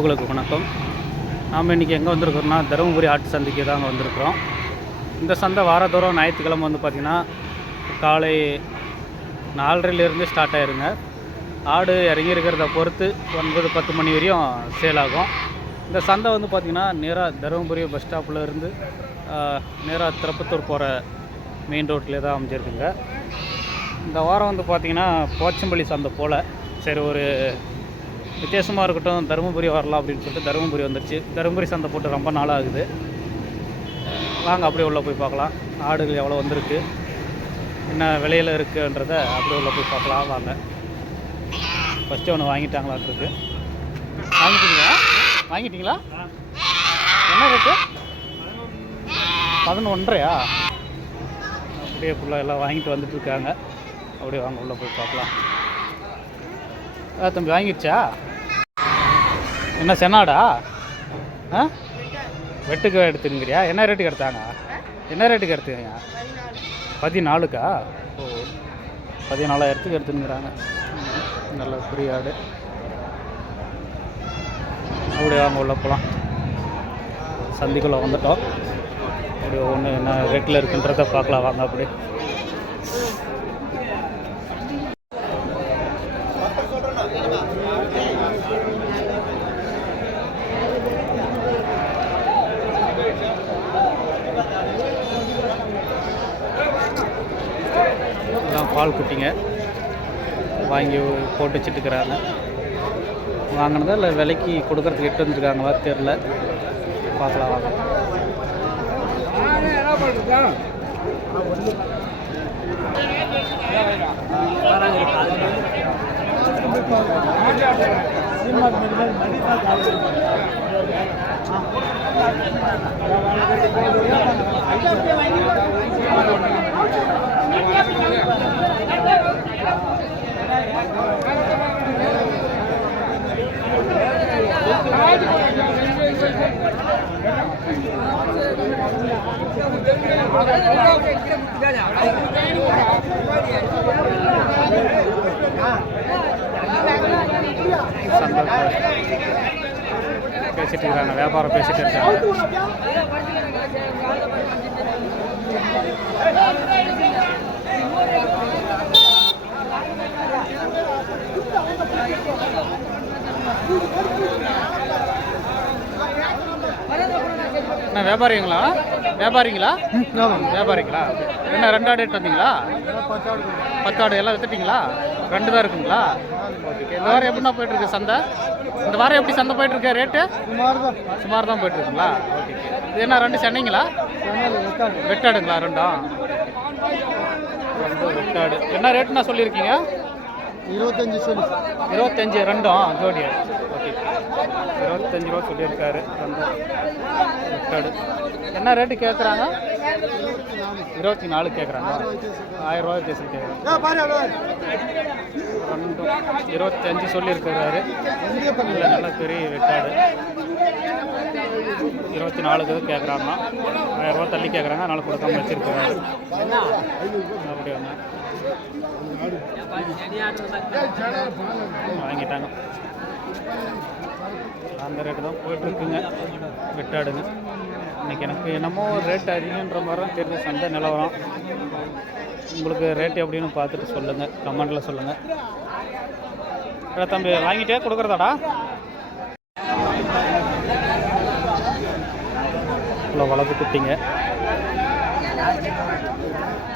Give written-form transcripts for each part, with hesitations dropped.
உறவுகளுக்கு வணக்கம். நாம் இன்றைக்கி எங்கே வந்திருக்கிறோம்னா தருமபுரி ஆட்டு சந்தைக்கு தான் வந்திருக்கிறோம். இந்த சந்தை வாரத்தோறும் ஞாயிற்றுக்கிழமை வந்து பார்த்திங்கன்னா காலை 4:30 ஸ்டார்ட் ஆயிருங்க. ஆடு இறங்கி இருக்கிறத பொறுத்து 9-10 மணி வரையும் சேல் ஆகும். இந்த சந்தை வந்து பார்த்திங்கன்னா நேராக தருமபுரி பஸ் ஸ்டாப்பில் இருந்து நேராக திருப்பத்தூர் போகிற மெயின் ரோட்லேயே தான் அமைஞ்சிருக்குங்க. இந்த வாரம் வந்து பார்த்திங்கன்னா போச்சம்பள்ளி சந்தை போல் சரி ஒரு வித்தியாசமாக இருக்கட்டும், தருமபுரி வரலாம் அப்படின்னு சொல்லிட்டு தருமபுரி வந்துடுச்சு. தருமபுரி சந்தை போட்டு ரொம்ப நாள் ஆகுது. வாங்க அப்படியே உள்ளே போய் பார்க்கலாம். ஆடுகள் எவ்வளோ வந்திருக்கு, என்ன விலையில் இருக்குன்றதை அப்படியே உள்ளே போய் பார்க்கலாம். வாங்க. ஃபஸ்ட்டு ஒன்று வாங்கிட்டாங்களான்ருக்கு. வாங்கிட்டீங்களா? என்ன ரேட்டு? 11.5. அப்படியே ஃபுல்லாக எல்லாம் வாங்கிட்டு வந்துட்டுருக்காங்க. அப்படியே வாங்க உள்ளே போய் பார்க்கலாம். தம்பி வாங்கிடுச்சா? என்ன சென்னாடா? வெட்டுக்கு எடுத்துருங்கிறியா? என்ன ரேட்டுக்கு எடுத்தாங்க? என்ன ரேட்டுக்கு எடுத்துங்க? 14க்கா? ஓ, 14,000க்கு எடுத்துங்கிறாங்க. நல்ல பெரிய ஆடு. அப்படியே வாங்க உள்ள போகலாம். சந்திக்குள்ளே வந்துட்டோம். அப்படியே ஒன்று என்ன ரேட்டில் இருக்குன்றதை பார்க்கலாம். வாங்க அப்படியே. எல்லாம் பால் குட்டிங்க வாங்கி போட்டு வச்சுட்டுக்கிறாங்க. வாங்கினதா இல்லை விலைக்கு கொடுக்கறதுக்கு எட்டு வந்துருக்காங்களா தெரில. பார்க்கலாம் வாங்க. பேசிட்டு இருக்காங்க, வியாபாரம் பேசிட்டு இருக்காங்க. என்ன வியாபாரிங்களா? என்ன 2 ஆடு எட்டு வந்தீங்களா? 10 ஆடு எல்லாம் வித்துட்டீங்களா? 2 தான் இருக்குங்களா? ஓகே. இந்த வாரம் எப்படின்னா போயிட்டுருக்கு சந்தை? இந்த வாரம் எப்படி சந்தை போயிட்டுருக்கு? ரேட்டு சுமார் தான் போயிட்டுருக்குங்களா? ஓகே. இது என்ன 2 சென்னைங்களா? வெட்டாடுங்களா? 2 வெட்டாடு. என்ன ரேட்டுன்னா சொல்லியிருக்கீங்க? 25 2 ஜோடி. ஓகே, 25 ரூபா சொல்லியிருக்காரு. வெட்டாடு என்ன ரேட்டு கேட்குறாங்க? 24 கேட்குறாங்க. 1000 ரூபா வித்தியாசம் கேட்குறாங்க. 25 சொல்லியிருக்கிறாரு. நல்ல பெரிய வெட்டாடு 24க்கு கேட்குறாங்க. 1000 ரூபா தள்ளி கேட்குறாங்க. அதனால் கொடுக்காம வச்சுருக்கிறாரு. அப்படி ஒன்று வாங்கிட்டாங்க. அந்த ரேட்டு தான் போய்ட்டுருக்குங்க வெட்டாடுங்க. இன்றைக்கி எனக்கு என்னமோ ரேட் அதிகன்ற மாதிரி தான் தெரிஞ்ச சந்தை நிலவரம். உங்களுக்கு ரேட் எப்படின்னு பார்த்துட்டு சொல்லுங்கள், கமெண்டில் சொல்லுங்கள். தம்பி வாங்கிட்டே கொடுக்குறதாடா? இவ்வளோ வளர்த்து குட்டிங்க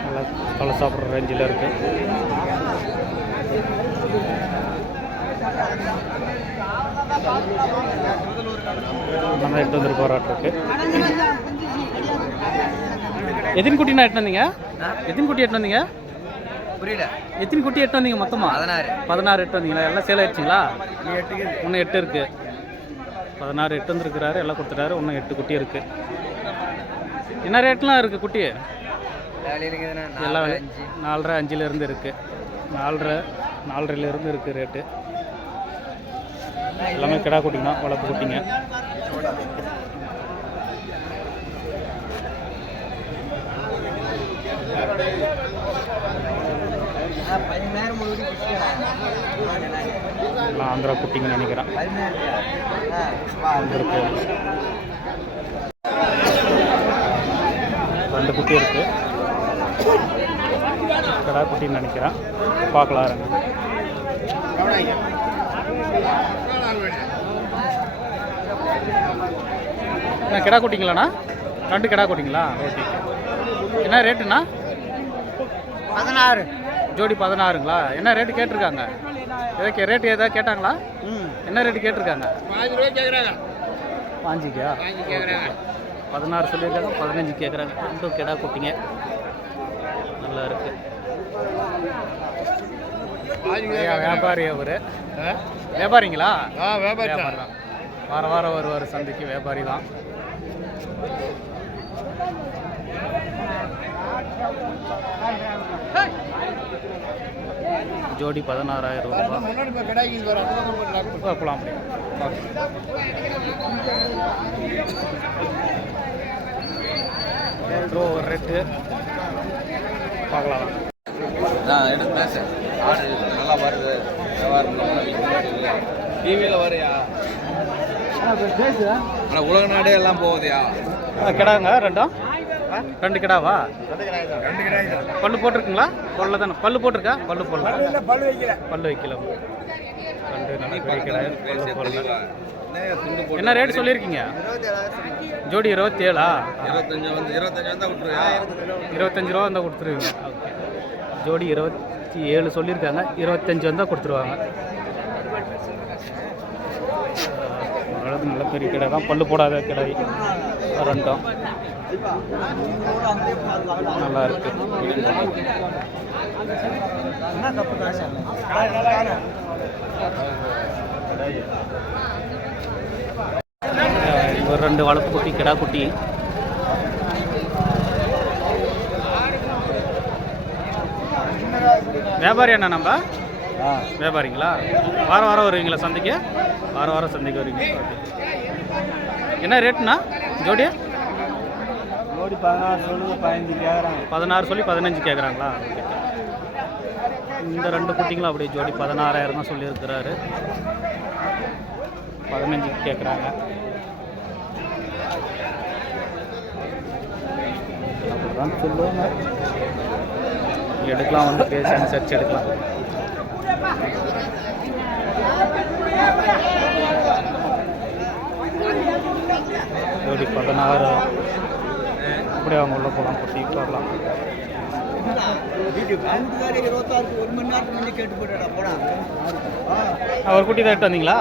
நல்லா பழம் சாப்பிட்ற ரேஞ்சில் இருக்குது. நல்லா எட்டு வந்துட்டு போராட்டிருக்கு. எத்தனை குட்டினா எட்டு வந்தீங்க? புரியல. எத்தனை குட்டி எட்டு வந்தீங்க? மொத்தமாக 16 எட்டு வந்தீங்களா? எல்லாம் சேல் ஆயிடுச்சிங்களா? இன்னும் 8 இருக்குது. 16 எட்டு வந்துருக்கிறாரு. எல்லாம் கொடுத்துட்டாரு. இன்னும் 8 குட்டி இருக்குது. என்ன ரேட்லாம் இருக்குது குட்டி? எல்லாம் 4.5 5லேருந்து இருக்குது. 4.5 இருக்குது ரேட்டு. எல்லாமே கிடா குட்டிங்க தான், வளர்ப்பு குட்டிங்க. எல்லாம் ஆந்திரா குட்டிங்கன்னு நினைக்கிறேன். ரெண்டு குட்டி இருக்கு, கடா குட்டின்னு நினைக்கிறேன். பார்க்கலாம் இருங்க. கிடா குட்டிங்களாண்ணா? ரெண்டு கிடா குட்டிங்களா? ஓகே. என்ன ரேட்டுண்ணா? 16 ஜோடி 16ங்களா? என்ன ரேட்டு கேட்டிருக்காங்க? எதாவது ரேட்டு எதாவது கேட்டாங்களா? என்ன ரேட்டு கேட்டிருக்காங்க? 5 கேட்குறாங்க. 16 சொல்லியிருக்காங்க, 15 கேட்குறாங்க. ரெண்டும் கிடா குட்டிங்க, நல்லா இருக்கு. வியாபாரி அவர்? வியாபாரிங்களா? வியாபாரி தான். வாரம் வாரம் வருவார் சந்தைக்கு, வியாபாரி தான். ஜோடி 16,000 ரூபா. போகலாம் ஒரு ரேட்டு பார்க்கலாம். நல்லா வருது, டிவியில் வரையா, ஆனால் உலக நாடே எல்லாம் போகுதுயா. கிடாங்க ரெண்டு கிடாவா? பல்லு போட்டிருக்குங்களா? பல்ல தானே பல்லு போட்டிருக்கா? பல்லு போடல, பல்லு வைக்கல. என்ன ரேட் சொல்லியிருக்கீங்க? ஜோடி 27. 25 ரூபா வந்தால் கொடுத்துருவீங்க. ஓகே. ஜோடி 27 சொல்லியிருக்காங்க, 25 வந்தால் கொடுத்துருவாங்க. ஓரளவுக்கு நல்ல பெரிய கடை தான், பல்லு போடாத கடை ரெண்டும் நல்லா இருக்கு. ஒரு 2 வளர்ப்பு குட்டி, கிடா குட்டி. வியாபாரி அண்ணா? நம்ம வியாபாரிங்களா? வாரம் வாரம் வருவீங்களா சந்தைக்கு? வாரம் வாரம் சந்தைக்கு வருவீங்க. என்ன ரேட்டுண்ணா ஜோடியா? ஜோடி 16 சொல்லி 15 கேட்குறாங்க. 16 சொல்லி 15 கேட்குறாங்களா? இந்த 2 குட்டிங்களும் அப்படியே ஜோடி 16,000 தான் சொல்லியிருக்கிறாரு, 15 கேட்குறாங்க. அப்படிதான் சொல்லுவாங்க. எடுக்கலாம், வந்து பேசி அனுசரித்து எடுக்கலாம். ஜோடி 16 அப்படியே அவங்க உள்ள போகலாம், குட்டி வரலாம். ஒரு குட்டி தான் எடுத்து வந்தீங்களா?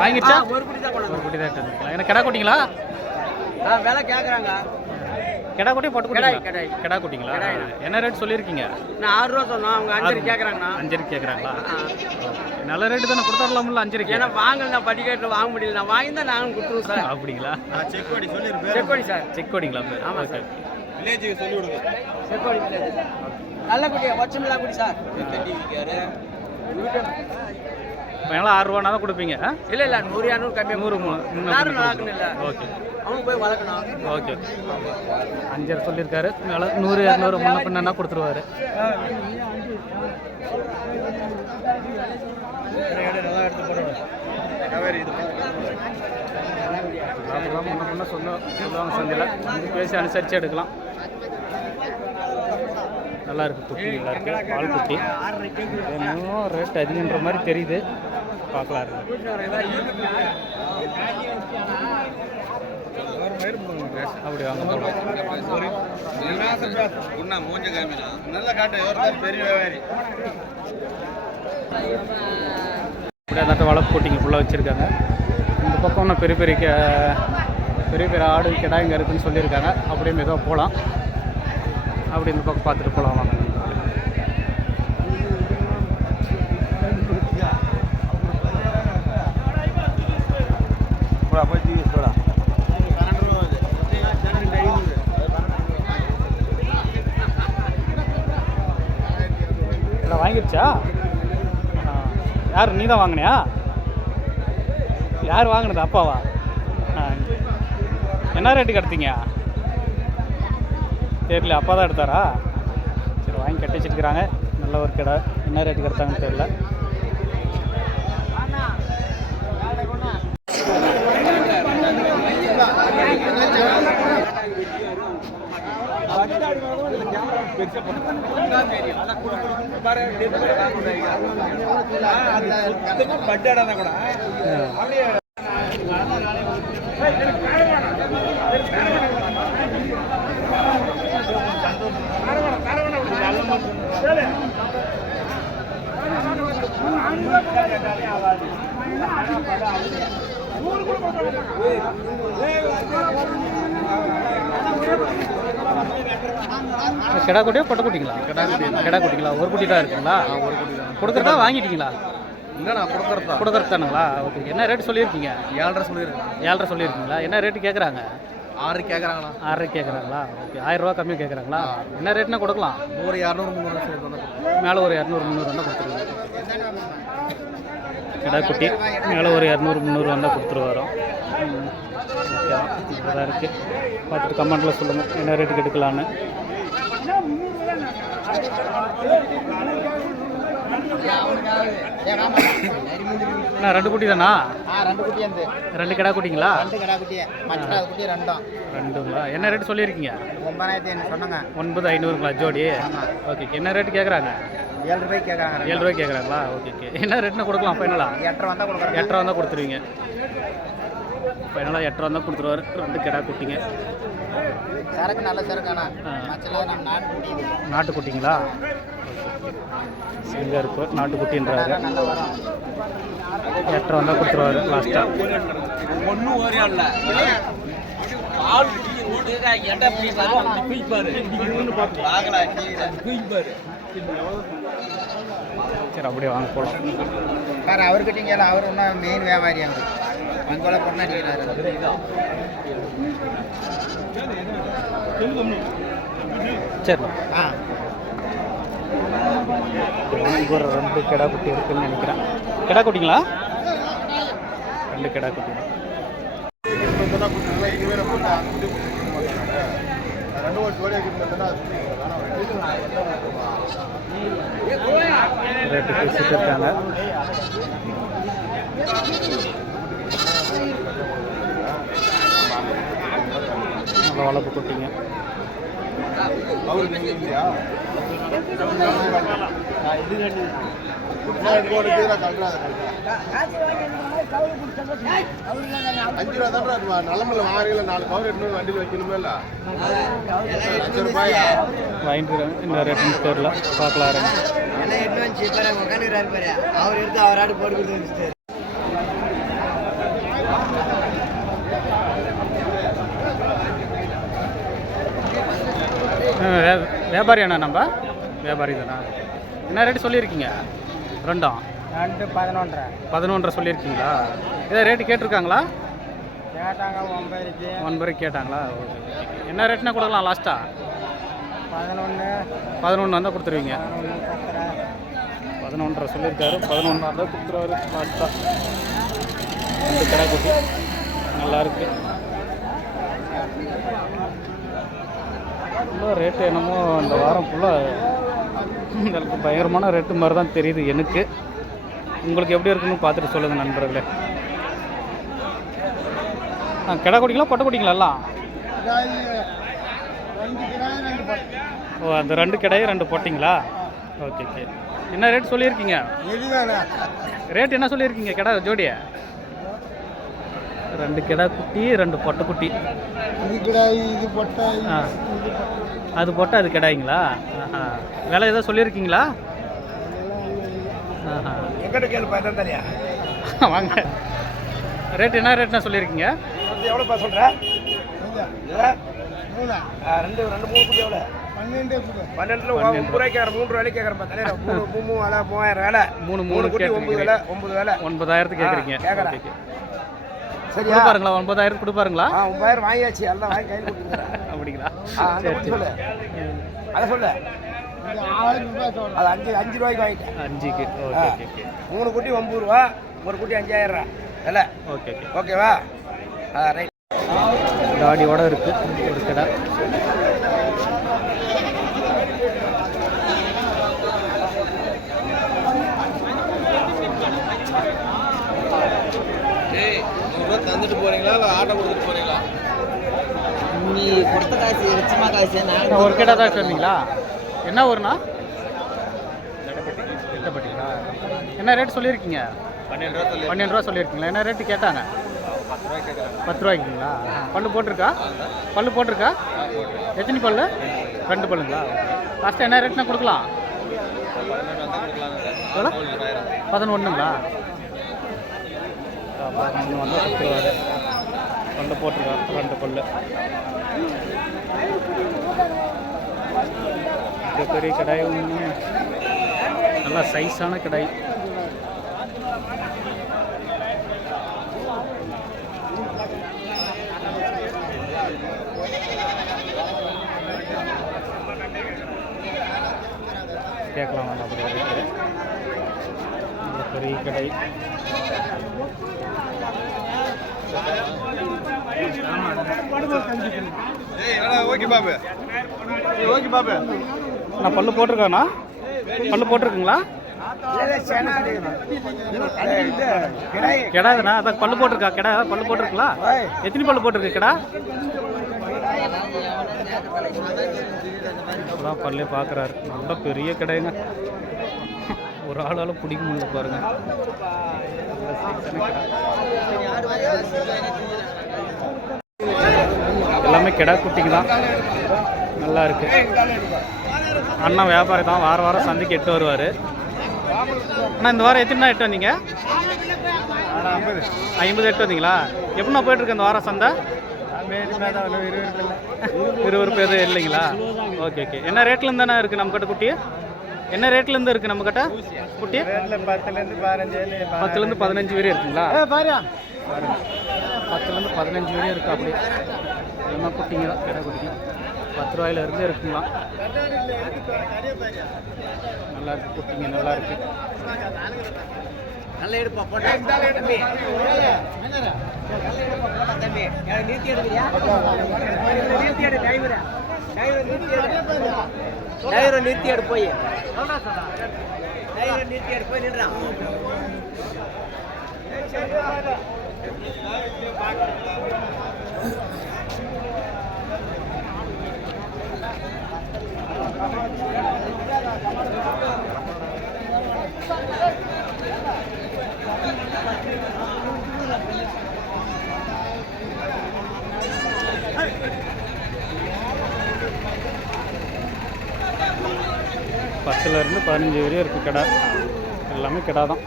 வாங்கிடுச்சா? ஒரு குட்டி தான் எடுத்து வந்தீங்களா? என்ன கிடா குட்டிங்களா? வேலை கேட்குறாங்க. கிடா குட்டி போட்டு கிடா குட்டிங்களா? என்ன ரேட் சொல்லியிருக்கீங்க? நான் 6 ரூபா சொன்னோம், அவங்க 5 கேட்குறாங்கண்ணா. 5 கேட்குறாங்களா? நல்ல ரேட்டு தானே, கொடுத்துடலாம்ல 5. ஏன்னா வாங்கல, நான் படிக்கட்டில் வாங்க முடியல, நான் வாங்கி தான் நாங்கள் கொடுத்துருவோம் சார். அப்படிங்களா? செக்கோடி சொல்லியிருப்பேன். செக்கோடி சார். செக்கோடிங்களா? ஆமாம் சார், வில்லேஜுக்கு சொல்லி விடுங்க. செக்கோடி வில்லேஜ் நல்ல குட்டி, வச்சமில்லா குட்டி சார். எல்லாம் 6 ரூபானா தான் கொடுப்பீங்க? இல்லை 100 200 கம்மியாக 100 நடக்கணும். இல்லை ஓகே, அவங்க போய் வளர்க்கணும். ஓகே. 5 சொல்லியிருக்காரு, 100 200 முன்ன பின்னா கொடுத்துருவாரு. நல்லா எடுத்து போடுவோம். அதெல்லாம் முன்ன பின்ன சொல்லுவாங்க சந்தையில், வந்து பேசி அனுசரித்து எடுக்கலாம். நல்லா இருக்குது குட்டி, நல்லா இருக்குது. பால் குட்டி இன்னும் ரேட் அதிகன்ற மாதிரி தெரியுது, பார்க்கலாம் இருக்கு. அப்படி வாங்க போகலாம். இப்படி அந்த வளர்ப்பு குட்டிங்க ஃபுல்லாக வச்சுருக்காங்க. இந்த பக்கம் இன்னும் பெரிய பெரிய ஆடு கிடா இங்கே இருக்குதுன்னு சொல்லியிருக்காங்க. அப்படியே மெதுவாக போகலாம், அப்படி இந்த பக்கம் பார்த்துட்டு போகலாம் வாங்க. வாங்கிடுச்சா? யார், நீ தான் வாங்கினியா? யார் வாங்கினது, அப்பாவா? என்ன ரேட்டுக்கு எடுத்தீங்க? தெரியல, அப்பா தான் எடுத்தாரா? சரி, வாங்கி கட்டி வச்சுருக்கிறாங்க. நல்ல ஒரு கடை. என்ன ரேட்டுக்கு எடுத்தாங்கன்னு தெரியல. கிடா குட்டியா பொட்டை குட்டிங்களா? கிடா குட்டிங்களா? ஒரு குட்டி தான் இருக்குங்களா? ஒரு குட்டி தான். கொடுக்குறதா வாங்கிட்டீங்களா? இல்லை நான் கொடுக்குறது தானுங்களா? ஓகே. என்ன ரேட் சொல்லியிருக்கீங்க? 7.5 சொல்லியிருக்கேன். 7.5 சொல்லியிருக்கீங்களா? என்ன ரேட்டு கேட்குறாங்க? 6 கேட்குறாங்களா? 6 கேட்குறாங்களா? ஓகே. 1000 ரூபா கம்மியாக கேட்குறாங்களா? என்ன ரேட்னா கொடுக்கலாம்? ஒரு 200 300 சேர்த்து மேலே ஒரு 200 300 வந்தால் கொடுத்துருங்க. கிடா குட்டி மேலே ஒரு 200 300 வந்தால் கொடுத்துருவாரோம். ஓகே, இதாக இருக்குது. பார்த்துட்டு கமெண்ட்டில் சொல்லுங்கள் என்ன ரேட்டுக்கு எடுக்கலான்னு. அண்ணா 2 குட்டி தானா? 2 குட்டி வந்து 2 கிடா குட்டிங்களா? 2 கடா குட்டி மச்சடா குட்டி ரெண்டும். ரெண்டுங்களா? என்ன ரேட் சொல்லியிருக்கீங்க? 9,500 சொன்னாங்க. 9,500ங்களா ஜோடி? ஓகே. என்ன ரேட்டு கேட்குறாங்க? 7 ரூபாய்க்கு கேட்குறாங்க. 7 ரூபாய்க்கு கேட்குறாங்களா? Okay okay. என்ன ரேட்னா கொடுக்கலாம் ஃபைனலா? 8.5 வந்தால் கொடுக்குறேன். 8.5 வந்தால் கொடுத்துருவீங்க. ஃபைனலாக 8.5 வந்தால் கொடுத்துருவாரு. 2 கிடா குட்டிங்க. சரக்கு நல்ல சரக்கானா மச்சலாம் நம்ம நாட்டு குட்டி இது. நாட்டு குட்டிங்களா? சிங்கருக்கு நாட்டுக்குட்டின்றாரு. 8.5 வந்தால் கொடுத்துருவாரு லாஸ்ட்டாக. ஒன்றும் ஓரியா இல்லை ஆள் எடை பீஸாரு அந்த குயிப்பாரு குயிப்பாரு. சரி, அப்படியே வாங்க போகலாம். சார் அவர்கிட்டீங்க அவர் ஒன்றும் மெயின் வியாபாரி அவர் அங்கோல பொண்ணாடிக்கிறாரு. சரி. ஆ இங்கே ஒரு 2 கிடா குட்டி இருக்குன்னு நினைக்கிறேன். கிடா குட்டிங்களா? 2 கிடா குட்டி. ரேட்டு பேசிட்டு இருக்காங்க. நல்ல வளர்ப்பு குட்டிங்க. வாங்கிட்டு இந்த ரேட்டுன்னு தெரியல, பார்க்கலாம். அவர் எடுத்து அவராடு போட்டு வியாபாரி அண்ணா? நம்ம வியாபாரி தானா? என்ன ரேட்டு சொல்லியிருக்கீங்க? 2 11 சொல்லியிருக்கீங்களா? ஏதோ ரேட்டு கேட்டிருக்காங்களா? கேட்டாங்க 9க்கு 9 கேட்டாங்களா? ஓகே. என்ன ரேட்னா கொடுக்கலாம் லாஸ்ட்டாக? 11 வந்தால் கொடுத்துருவீங்க. 11 சொல்லியிருக்காரு. 11 வந்தால் கொடுத்துருவாரு லாஸ்ட்டாக. 2 கடை குட்டி நல்லாயிருக்கு. ஃபுல்லாக ரேட்டு என்னமோ இந்த வாரம் ஃபுல்லாக உங்களுக்கு பயங்கரமான ரேட்டு மாதிரி தான் தெரியுது எனக்கு. உங்களுக்கு எப்படி இருக்குன்னு பார்த்துட்டு சொல்லுங்கள் நண்பர்களே. கிடா குட்டிங்களா பொட்டை குட்டிங்களா எல்லாம்? ஓ, அந்த 2 கிடாயை 2 போட்டிங்களா? Okay okay. என்ன ரேட் சொல்லியிருக்கீங்க? ரேட் என்ன சொல்லியிருக்கீங்க கிடா ஜோடியை? 2 கிடா குட்டி 2 பொட்டை குட்டி. அது போட்டால் அது கிடாய்ங்களா? விலை எதாவது சொல்லியிருக்கீங்களா? வாங்க. ரேட் என்ன ரேட்னா சொல்லியிருக்கீங்க? எவ்வளோப்பா சொல்கிற? 2 3 குட்டி எவ்வளோ? 12 ரூபாய்க்கு கேட்குறேன். 3 ரூபாய்க்கு கேட்குறேன். தலைவர் 3 வேலை 3000 வேலை 3 குட்டி 9 வேலை 9 வேலை 9000 கேட்குறீங்க. கேட்குறேன். சரி கொடுப்பாருங்களா? 9000 கொடுப்பாருங்களா? 9000 வாங்கியாச்சு. எல்லாம் வாங்கி கையில் கொடுத்துருங்க. அப்படிங்களா? சரி சொல்லு. அதை சொல்லு. அது 5 ரூபாய்க்கு வாங்கிட்டேன். 5க்கு. Okay okay. 3 குட்டி 9 ரூபா, ஒரு குட்டி 5000 இல்லை? Okay okay. ஓகேவா? ரைட். தாடியோட இருக்கு ஒரு கடை. தந்துட்டு போறீங்களா இல்லை ஆட்டை கொடுத்துட்டு போறீங்களா? நீ கொடுத்த காசு லட்சமா காசு ஒரு கிட்ட தான் வச்சுருந்தீங்களா? என்ன ஊருண்ணா? எட்டப்பட்டிங்களா? என்ன ரேட் சொல்லியிருக்கீங்க? 12 ரூபா சொல்லியிருக்கீங்களா? என்ன ரேட்டு கேட்டாங்க? 10 ரூபாய்க்குங்களா? பல்லு போட்டிருக்கா? பல்லு போட்டிருக்கா? எத்தனை பல்லு? 2 பல்லுங்களா? லாஸ்ட்டாக என்ன ரேட்னா கொடுக்கலாம்? 11ங்களா? 11 வந்தால் கொடுத்துருவாரு. பல்லு போட்டிருக்கா? 2 பல்லு. பெரிய கடை ஒன்று, நல்லா சைஸான கடை. கேட்கலாம் வாங்க. அப்படி இருக்குது பெரிய கடை. நான் பல்லு போட்டிருக்காண்ணா? பல்லு போட்டிருக்குங்களா? கிடாதுண்ணா, அதான் பல்லு போட்டிருக்கா? கிடா பல்லு போட்டிருக்குங்களா? எத்தனை பல்லு போட்டிருக்கு கிடா? அதான் பல்லே பார்க்குறாரு. நல்லா பெரிய கடைங்க. ஒரு ஆளால் பிடிக்க முடியல பாருங்க. எல்லாமே கிடா குட்டிங்க தான். நல்லா இருக்கு. அண்ணன் வியாபாரி தான். வாரம் வாரம் சந்தைக்கு எட்டு வருவார். அண்ணா இந்த வாரம் எத்தனை எட்டு வந்தீங்க? 50 எட்டு வந்தீங்களா? எப்படின்னா போயிட்டுருக்கு இந்த வாரம் சந்தை? 20 பேர் இல்லைங்களா? Okay okay. என்ன ரேட்லேருந்து தானே இருக்குது நம்ம கிட்ட குட்டி? என்ன ரேட்லேருந்து இருக்குது நம்ம கிட்ட குட்டி? 10லேருந்து 15 வரையும் இருக்குங்களா? 10லேருந்து 15 வரையும் இருக்குது. அப்படி எல்லாமே குட்டிங்க தான். கிடா குட்டிங்க 10 ரூபாயிலேருந்து இருக்குங்களா? நல்லா இருக்குது குட்டிங்க. நல்லா இருக்குது. நல்ல எடுப்பா போட்டா தம்பி தம்பி நிறுத்தி எடுக்கிறியா? நிறுத்தி எடு டிரைவரை நிறுத்தி எடு போய் டிரைவரை நிறுத்தி எடு போய் நின்றான். பத்துலேருந்து 15 வரையும் இருக்குது கடை. எல்லாமே கடை தான்.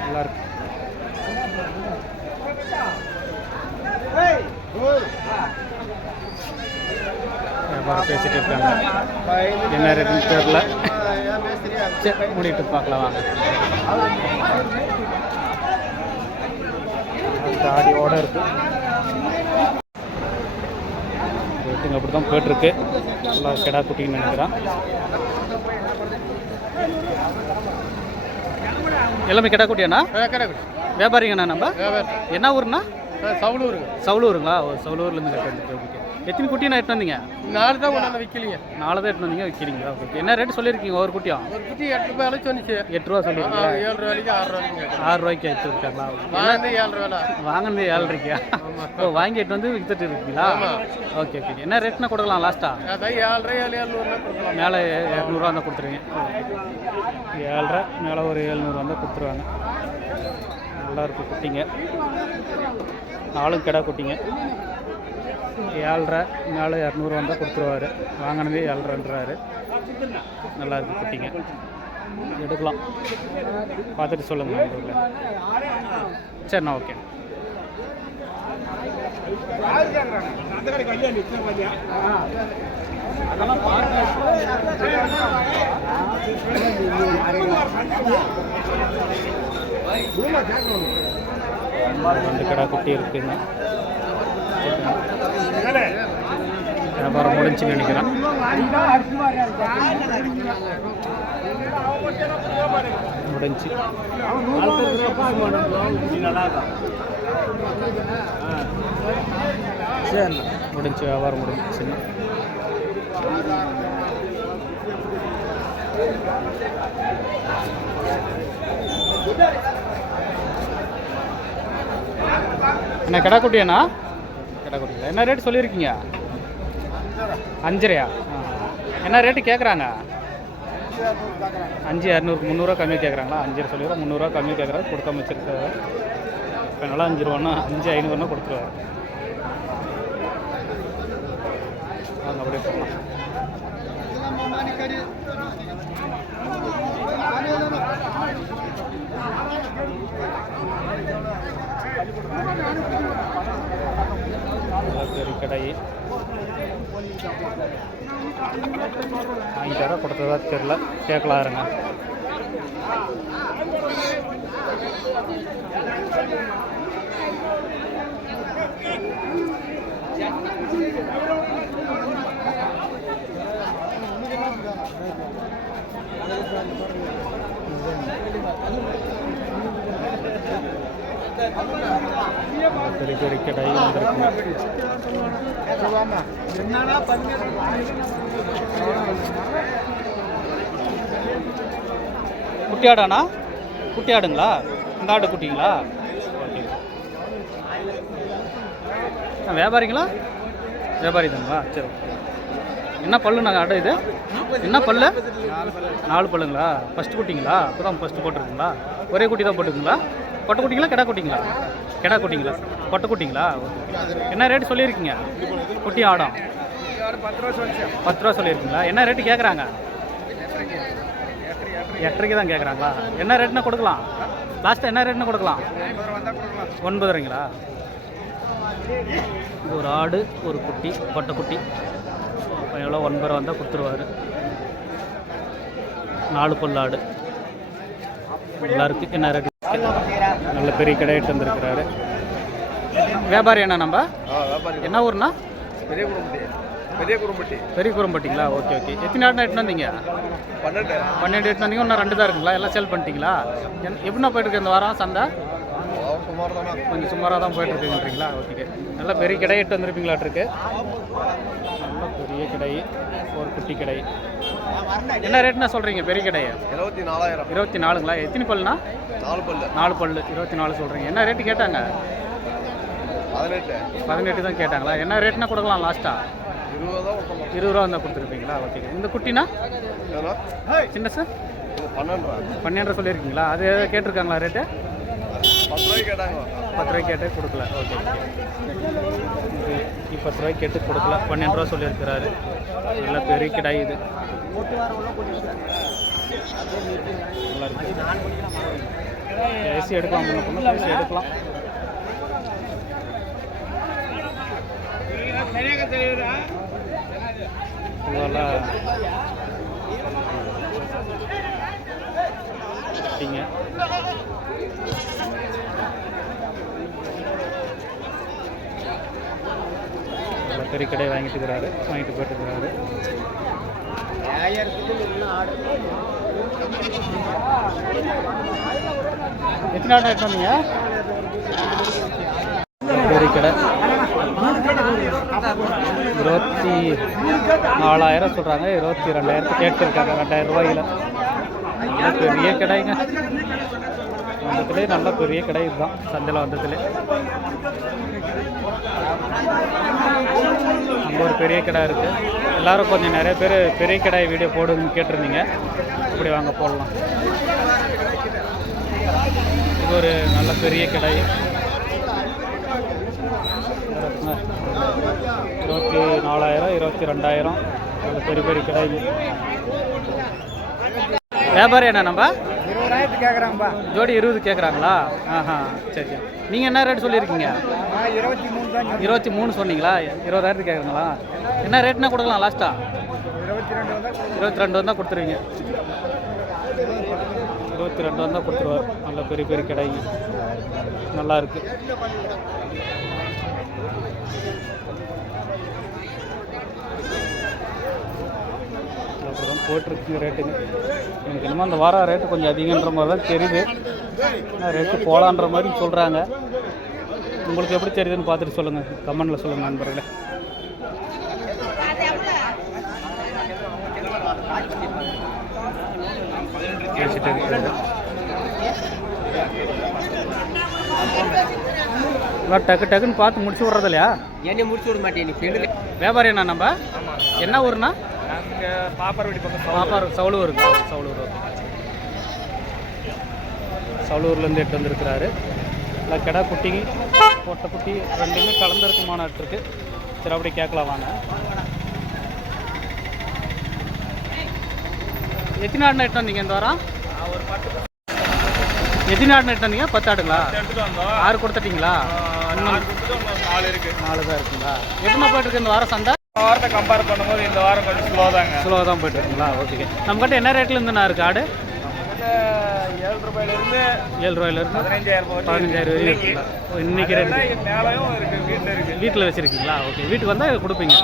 நல்லா இருக்கு. வியாபாரம் பேசிட்டு இருக்காங்க. என்ன ரேட்டுன்னு தெரியல. சரி மூடிட்டு பார்க்கலாம் வாங்க. தாடியோட இருக்கு. ரேட்டுங்க அப்படி தான் போயிட்டுருக்கு. நல்லா கிடா குட்டின்னு நினைக்கிறேன். எல்லாமே கிடா குட்டியாண்ணா? வியாபாரிங்கண்ணா நம்ம? என்ன ஊருண்ணா? சவுளூருங்களா? சவுளூர்லேருந்து கட்டு. எத்தனை குட்டி நான் எட்டு வந்தீங்க? 4 தான் கொண்டாந்து விற்கலீங்க. 4 தான் எட்டு வந்தீங்க விற்கிறீங்களா? ஓகே. என்ன ரேட்டு சொல்லியிருக்கீங்க ஒரு குட்டியும்? ஒரு குட்டி 8 ரூபாய் சொன்னிச்சு. 8 ரூபா சொல்லியிருக்கீங்களா? 7 ரூபாய்க்கு 6 ரூபாய்க்கு 6 ரூபாய்க்கு எடுத்து இருக்காங்களா? வாங்கினது 7 ரூபாய். வாங்கினது 7 ரூபாய்க்கா? ஓ வாங்கிட்டு வந்து விற்றுட்டு இருக்கீங்களா? Okay okay. என்ன ரேட்னா கொடுக்கலாம் லாஸ்ட்டாக? அதான் 7 ரூபாய் 700 கொடுக்கலாம். மேலே 200 தான் கொடுத்துருவீங்க. 7 ரூபா மேலே ஒரு 700 வந்தால் கொடுத்துருவாங்க. நல்லா இருக்குது குட்டிங்க. 4 கிடா குட்டிங்க. 7 ரூபா மேலே 200 வந்தால் கொடுத்துருவார். வாங்கினதே 7 ரூபான்றாரு. நல்லா இருக்குது குட்டிங்க. எடுக்கலாம். பார்த்துட்டு சொல்லுங்கள் உங்களுக்கு. சரிண்ணா ஓகே. ரெண்டு கடை குட்டி இருக்குங்க. வியாபாரம் முடிஞ்சுன்னு நினைக்கிறேன். முடிஞ்சு முடிஞ்சு வியாபாரம் முடிஞ்சுச்சுங்க. என்ன கடா குட்டியாண்ணா? கடா குட்டியா? என்ன ரேட்டு சொல்லியிருக்கீங்க? 5.5. என்ன ரேட்டு கேட்குறாங்க? 5,200 300 கம்மி கேட்குறாங்களா? 5 சொல்லிடுறோம், 300 கம்மி கேட்குறாரு, கொடுக்காம வச்சிருக்காரு. இப்போ நல்லா 5 ரூபான்னா 5,500 கொடுத்துருவாரு. வாங்க அப்படியே போகலாம். பெரிய கடை 5,000 கொடுத்ததா தெரியல, கேட்கலாம் இருங்க. பெரிய பெரிய கடை குட்டியாடாண்ணா? குட்டியாடுங்களா? இந்த ஆடு குட்டிங்களா? ஓகே. வியாபாரிங்களா? வியாபாரி தாங்களா? சரி. என்ன பல்லுண்ணா ஆடு இது? என்ன பல்லு? 4 பல்லுங்களா? ஃபஸ்ட்டு குட்டிங்களா? இப்போ தான் ஃபஸ்ட்டு போட்டிருக்குங்களா? ஒரே குட்டி தான் போட்டுருக்குங்களா? கொட்டை குட்டிங்களா கிடா குட்டிங்களா? கிடா குட்டிங்களா? கொட்டை குட்டிங்களா? என்ன ரேட்டு சொல்லியிருக்கீங்க? குட்டி ஆடம் 10 ரூபா சொல்லியிருக்கீங்களா? என்ன ரேட்டு கேட்குறாங்க? 8.5 தான் கேட்குறாங்களா? என்ன ரேட்னா கொடுக்கலாம்? லாஸ்ட்டாக என்ன ரேட்னா கொடுக்கலாம்? 9.5ங்களா? ஒரு ஆடு, ஒரு குட்டி, கொட்டை குட்டி எவ்வளோ 9 ரூபா வந்தால் கொடுத்துருவாரு. 4 பல் ஆடு நல்லா இருக்குது. என்ன ரேட்டு? நல்ல பெரிய கடையிட்டு வந்துருக்கிறாரு. வியாபாரி என்ன நம்ம? என்ன ஊர்னா? பெரிய குரம்பட்டிங்களா? Okay okay. எத்தனை ஆடுனா எட்டுன்னு வந்தீங்க? 12 எட்டுன்னு வந்தீங்க. இன்னும் 2 தான் இருக்குங்களா? எல்லாம் சேல் பண்ணிட்டீங்களா? எப்படின்னா போயிட்டுருக்கு இந்த வாரம் சந்தை? கொஞ்சம் சுமாராக தான் போயிட்டுருக்குன்றீங்களா? ஓகே. நல்லா பெரிய கடை எட்டு வந்துருப்பீங்களாட்டிருக்கு. நல்ல பெரிய கடை, ஒரு குட்டி கடை. என்ன ரேட்னா சொல்கிறீங்க பெரிய கடையை? 24,000. 24ங்களா? எத்தனை பல்லுண்ணா? 4 பல்லு 24 சொல்கிறீங்க. என்ன ரேட்டு கேட்டாங்க? 18 தான் கேட்டாங்களா? என்ன ரேட்னா கொடுக்கலாம் லாஸ்ட்டாக? 20 ரூபா வந்தால் கொடுத்துருப்பீங்களா? ஓகே. இந்த குட்டினா சின்ன சார் 12 சொல்லியிருக்கீங்களா? அது கேட்டிருக்காங்களா ரேட்டு? 10 ரூபாய்க்கு கேட்டு கொடுக்கல. ஓகே. 10 ரூபாய்க்கு கேட்டு கொடுக்கல, 12 ரூபா சொல்லியிருக்கிறாரு. நல்ல பெரிய கிடை இது. நல்லா இருக்கு. ஏசி எடுக்கலாம், முன்ன ஏசி எடுக்கலாம். இதெல்லாம் பெரிய கடை வாங்கிட்டு போயிட்டு இருக்கிறாரு. எத்தனை ஆடு எடுத்து வந்தீங்க? பெரிய கடை 24,000 சொல்கிறாங்க. 22,000 கேட்டிருக்காங்க. 2,000 ரூபாயில் பெரிய கடைங்க. வந்ததுலேயே நல்ல பெரிய கடை இதுதான் சந்தையில் வந்ததுலே. அங்கே ஒரு பெரிய கடை இருக்குது. எல்லோரும் கொஞ்சம் நிறைய பேர் பெரிய கடை வீடியோ போடுன்னு கேட்டிருந்தீங்க. இப்படி வாங்க போடலாம். இது ஒரு நல்ல பெரிய கடை. 24,000 22,000 நல்ல பெரிய பெரிய கடை. வியாபாரி என்ன நம்ம 20,000 கேட்குறாங்கப்பா. ஜோடி 20 கேட்குறாங்களா? ஆஹா, சரி சரி. நீங்கள் என்ன ரேட் சொல்லியிருக்கீங்க? 23 தான். 23 சொன்னீங்களா? 20,000 கேட்குறாங்களா? என்ன ரேட்னா கொடுக்கலாம் லாஸ்ட்டாக? 22 வந்தால் கொடுத்துருவீங்க. 22 வந்தால் கொடுத்துருவார். நல்ல பெரிய பெரிய கடை, நல்லா இருக்கு. அப்படிதான் போயிட்டுருக்குங்க ரேட்டுங்க. எனக்கு என்னமோ அந்த வாரம் ரேட்டு கொஞ்சம் அதிகன்ற மாதிரி தான் தெரியுது. ஆனால் ரேட்டு போகலான்ற மாதிரி சொல்கிறாங்க. உங்களுக்கு எப்படி தெரியுதுன்னு பார்த்துட்டு சொல்லுங்கள், கமெண்டில் சொல்லுங்கள் நண்பர்களே. பேசிட்டு இருக்கிறது. நல்லா டக்கு டக்குன்னு பார்த்து முடிச்சு விட்றது இல்லையா? என்னை முடிச்சு விட மாட்டேன் நீ ஃப்ரெண்டு. வியாபாரி அண்ணா நம்ம என்ன ஊருண்ணா? பாப்பாரவடி பக்கம் பாப்பார் சவுளூருங்களா? சவுளூர். ஓகே. சவுளூர்லேருந்து எட்டு வந்திருக்கிறாரு. இல்லை கிடா குட்டி பொட்டை குட்டி ரெண்டுமே கலந்துருக்குமானாட்டு இருக்கு. சரி அப்படி கேட்கலாம் வாங்க. எத்தனை ஆடுனா எட்டு வந்தீங்க இந்த வாரம்? எத்தனை ஆடுனா எட்டு வந்தீங்க? 10 ஆடுங்களா? 6 கொடுத்துட்டீங்களா? 4 இருக்கு. 4 தான் இருக்குங்களா? எப்படின்னா போயிட்டு இருக்கு இந்த வாரம் சந்தை? வாரத்தை கம்பேர் பண்ணும்போது இந்த வாரம் கொஞ்சம் ஸ்லோவாக தாங்க. ஸ்லோவாக தான் போயிட்டு இருக்குங்களா? ஓகே. நம்மக்கிட்ட என்ன ரேட்டில் இருந்துண்ணா இருக்குது ஆடு? 7 ரூபாயிலிருந்து 7 ரூபாயிலிருந்து 15,000 இருக்குங்களா? இன்னைக்கு ரேட்டு மேலேயும் இருக்குது. வீட்டில் இருக்குது. வீட்டில் வச்சுருக்கீங்களா? ஓகே. வீட்டுக்கு வந்தால் கொடுப்பீங்க.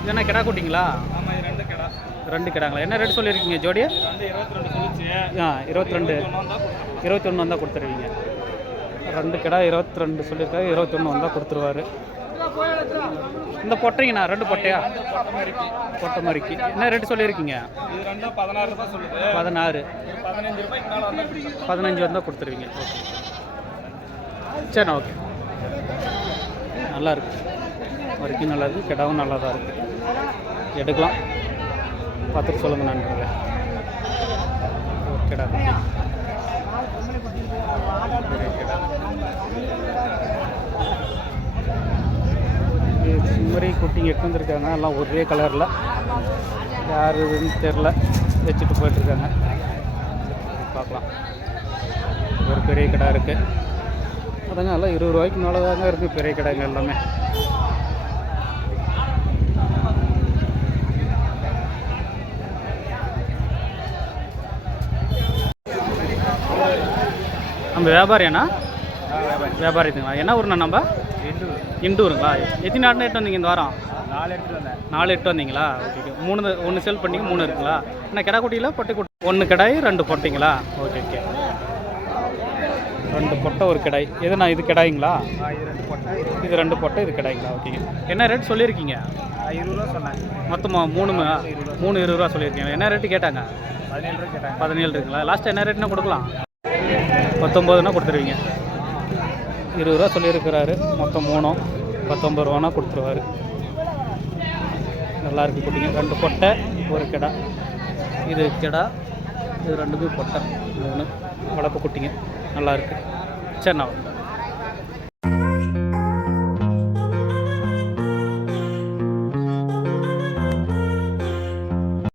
இது என்ன கிடா குட்டிங்களா? ஆமாம், இது 2 கிடா. 2 கிடாங்களா? என்ன ரேட் சொல்லியிருக்கீங்க ஜோடியா? 22 சொல்லிச்சு. 21 வந்தால் கொடுத்துருவீங்க. 2 கிடா 22 சொல்லியிருக்காரு. 21 வந்தால் கொடுத்துருவாரு. இந்த பொட்டைங்கண்ணா 2 பொட்டையா? பொட்டை மாதிரிக்கு என்ன ரேட்டு சொல்லியிருக்கீங்க? இது 2 16 ரூபாய் சொல்லுது. 16. 15 ரூபாய்க்கு மேலே வந்தால் 15 வந்தால் கொடுத்துருவீங்க. ஓகே. சரிண்ணா. ஓகே. நல்லா இருக்கு. வரைக்கும் நல்லா இருக்குது. கிடாவும் நல்லா தான் இருக்குது. எடுக்கலாம். பார்த்துட்டு சொல்லுங்கள் நண்பர்களே. ஒரு கிடா குட்டி. செம்மறி குட்டிங்க எட்டு வந்துருக்காங்க. எல்லாம் ஒரே கலரில். யார் இதுன்னு தெரில, வச்சுட்டு போயிட்டுருக்காங்க. பார்க்கலாம். ஒரு பெரிய கடை இருக்குது. அதாங்க எல்லாம் 20 ரூபாய்க்கு மேலே தாங்க இருக்குது பெரிய கடைங்க எல்லாமே. நம்ம வியாபாரியாண்ணா? வியாபாரிங்களா? என்ன ஊருண்ணா நம்ம? இண்டூருங்களா? எத்தனை ஆடுனா எட்டு வந்தீங்க இந்த வாரம்? 4 எடுத்துட்டு வந்தேன். 4 எட்டு வந்தீங்களா? ஓகே. 3 1 செல் பண்ணிங்க 3 இருக்குங்களா? என்ன கிடா குட்டியில் பொட்டை குட்டி 1 கிடாய் 2 பொட்டைங்களா? ஓகே. 2 பொட்டை 1 கிடாய். எதுண்ணா இது கிடாய்ங்களா? இது 2 பொட்டை. இது 2 பொட்டை இது கிடாய்ங்களா? ஓகேங்க. என்ன ரேட் சொல்லியிருக்கீங்க? 20 ரூபா சொன்னேன். மொத்தமாக 3 20 ரூபா சொல்லியிருக்கீங்க. என்ன ரேட்டு கேட்டாங்க? 17 ரூபா கேட்டேன். 17 இருக்குங்களா? லாஸ்ட்டு என்ன ரேட்னா கொடுக்கலாம்? 19னா கொடுத்துருவீங்க. 20 ரூபா சொல்லியிருக்கிறாரு. மொத்தம் 3 19 ரூபானா கொடுத்துருவாரு. நல்லா இருக்குது குட்டிங்க. 2 பொட்டை 1 கிடா. இது கிடா, இது 2 பொட்டை 3 வளர்ப்பு குட்டிங்க. நல்லா இருக்குது. சரிண்ணா.